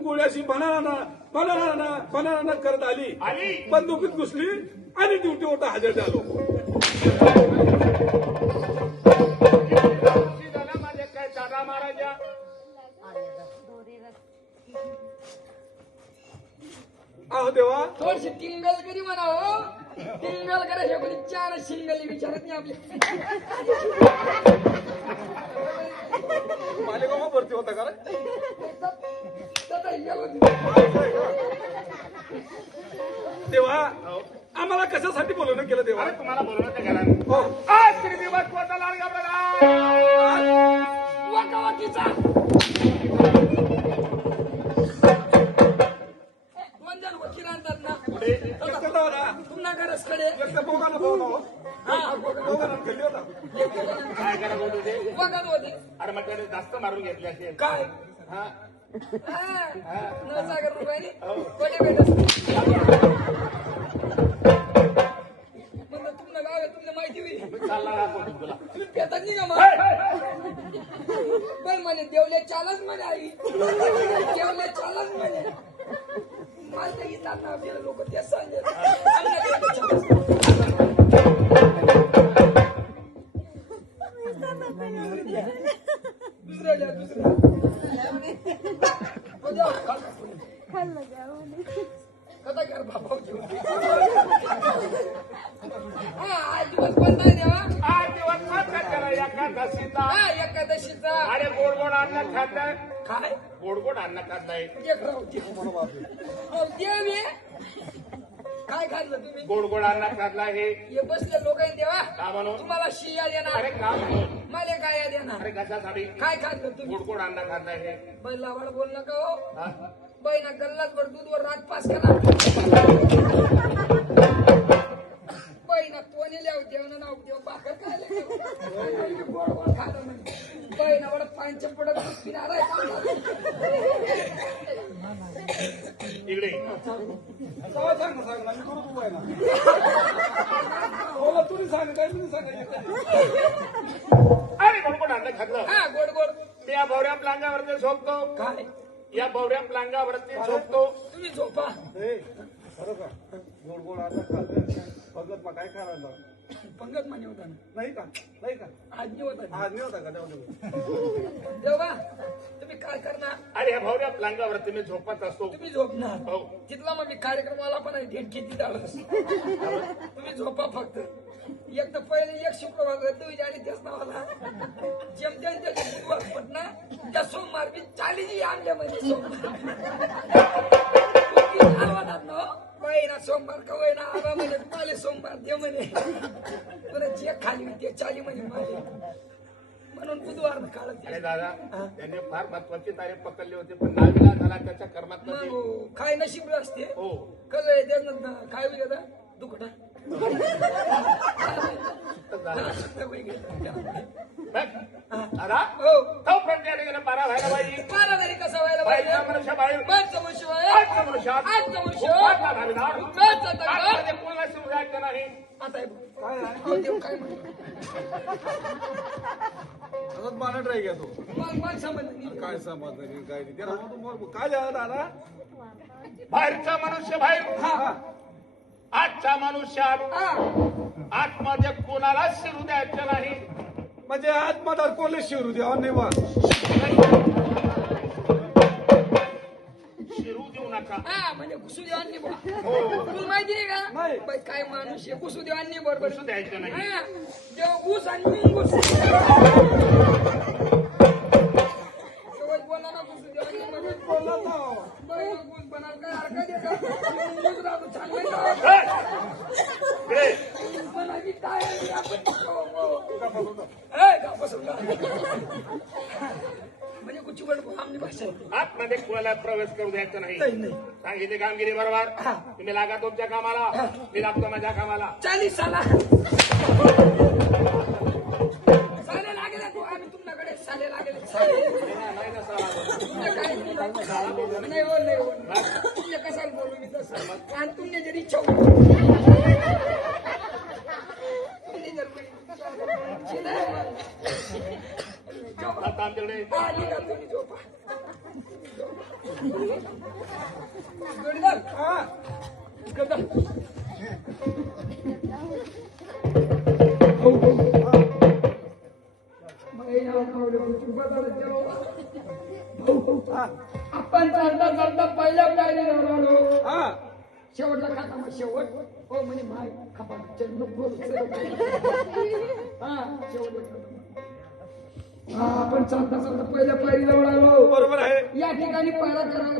म्हणून गोळ्याशी बनाना करत आली बंदुकीत घुसली आणि ड्युटीवर हजर झालो. माझे काय दादा महाराजा अहो देवा थोडीशी टिंगल करी म्हणा हो. टिंगल करायची कोणी चार शिंगली विचारत नाही आपली. मालेगाव भरती होता का रे? देवा आम्हाला कशासाठी बोलवणं केलं देवा? तुम्हाला बोलवलं ते घरा हो आज श्री दिवस कोणता लाड घाबरला वकावकीचा मंजन वकील आणतात ना पुन्हा गरज कडे काय करा बोलत होते वगत होते. अरे मग त्याने जास्त मारून घेतले असेल काय हा 9,000 रुपयाने कोणी भेटत म्हणलं तुमनं गाव आहे तुमनं माहिती होईल चालला दाखवतो तुला तुम्ही पेतात नाही का मग पण म्हणे देवले चालच म्हणे आई देवले चालच म्हणे माझ्या गीतात नाव केलं लोक तेच कथा कर बाबा आज दिवस पण नाही देवा आज दिवस खात करा एकादशीचा एकादशीचा अरे गोड गोड अन्न खात काय गोड गोड अन्न खात नाही देव काय खाल्लं तुम्ही गोड गोड अन्न खातला हे बसले लोक आहे देवा का म्हणून तुम्हाला शिया देणार अरे का म्हणून मला काय देणार अरे कशासाठी काय खाल्लं तुम्ही गोड गोड अन्न खात नाही बैलावाड बोल नका हो हा? बैना गल्लाच वर दूधवर रात पास करा बैना कोणी लिहाव देवना नाव देव भाकर काय गोड गोड खात म्हणजे बैनावर पांच पडत पिणार इकडे सांग ना मी करू तू आहे ना बोला तुम्ही सांगा काय तुम्ही सांगा अरे गोड गोड अन्न खातलं हा गोड गोड मी या भवऱ्या प्लांगावरती झोपतो काय या भवऱ्या प्लांगावरती झोपतो तुम्ही झोपा खरं का गोड गोड आता खाल्लं बघत मग काय करायला पंगत माने होता ना नाही का आज नाही होता आज नाही होता का तेव्हा देवा तुम्ही काय करणार अरे या भवऱ्या प्लांगावरती मी झोपत असतो तुम्ही झोपणार हो तिथला मग मी कार्यक्रमाला पण आहे डेट किती डाळस तुम्ही झोपा फक्त एक तर पहिले एक शुक्रवार तुम्ही आणि त्याच नावाला जेमतेम त्याच्या बुधवार पण ना त्या सोमवार मी चालीची आमच्यामध्ये सोमवार ना सोमवार का वय ना आबा म्हणे मला सोमवार दे म्हणे परत जे खाली ते चाली म्हणे मला म्हणून बुधवार काढत अरे दादा त्यांनी फार महत्वाची तारीख पकडली होती पण नाविला झाला त्याच्या कर्मात मग काय नशीब असते हो कसं आहे त्याचं काय होईल दुखडा दादा हो तो प्रज्ञाने गेला 12 व्हायला पाहिजे बारादारी कसा व्हायला बाईचा पाहिजे मनुष्य बाहेर माणसं मनुष्य आजचा मनुष्य आजचा मनुष्य उपासना धारणार. उपासना धारणार. आजमध्ये कोणाला शिवायचं नाही आता हे बघ. देव काय म्हणतो असंच मानत राही घ्या तो मला समजलं काय समज नाही काय नाही त्याला म्हणतो काय झालं दादा बाहेरचा मनुष्य बाहेर आजचा मनुष्य आतमध्ये कोणाला शिरू द्यायचं नाही म्हणजे आत्मदार कोले शिरू द्या धन्यवाद शिरू देऊ नका हा म्हणजे घुसू देवांनी बा तुला माहिती नाही का नाही. बाई काय माणूस आहे घुसू देवांनी बरोबर घुसू द्यायचं नाही हा जेव्हा घुस आणि मुंगूस बोला ना घुसू देवांनी म्हणजे बोला ना बाई घुस बनाल काय हरकत आहे का मुंगूस राहतो चांगलं इकडे. बनाची काय आहे आपण म्हणजे कुठची बड आमची भाषा आहे. आतमध्ये कोणाला प्रवेश करू द्यायचं नाही नाही नाही सांगितले कामगिरी बरोबर तुम्ही लागा तुमच्या कामाला मी लागतो माझ्या कामाला 40 साला साले लागेल तू आम्ही तुमच्याकडे साले लागेल साले नाही ना सर तुमच्या काय नाही हो नाही हो तुमच्या कशाला बोलू मी तसं आणि तुमने जरी इच्छा आता आमच्याकडे झोपा जोडीदार हा इकडं जा. आपण चालता चालता पहिल्या पायरीवर आलो. हा शेवटला खाता मग शेवट हो म्हणे माय खपा नको हा शेवटला खाता. हा आपण चालता चालता पहिल्या पायरीजवळ आलो. बरोबर आहे या ठिकाणी पायरा करायला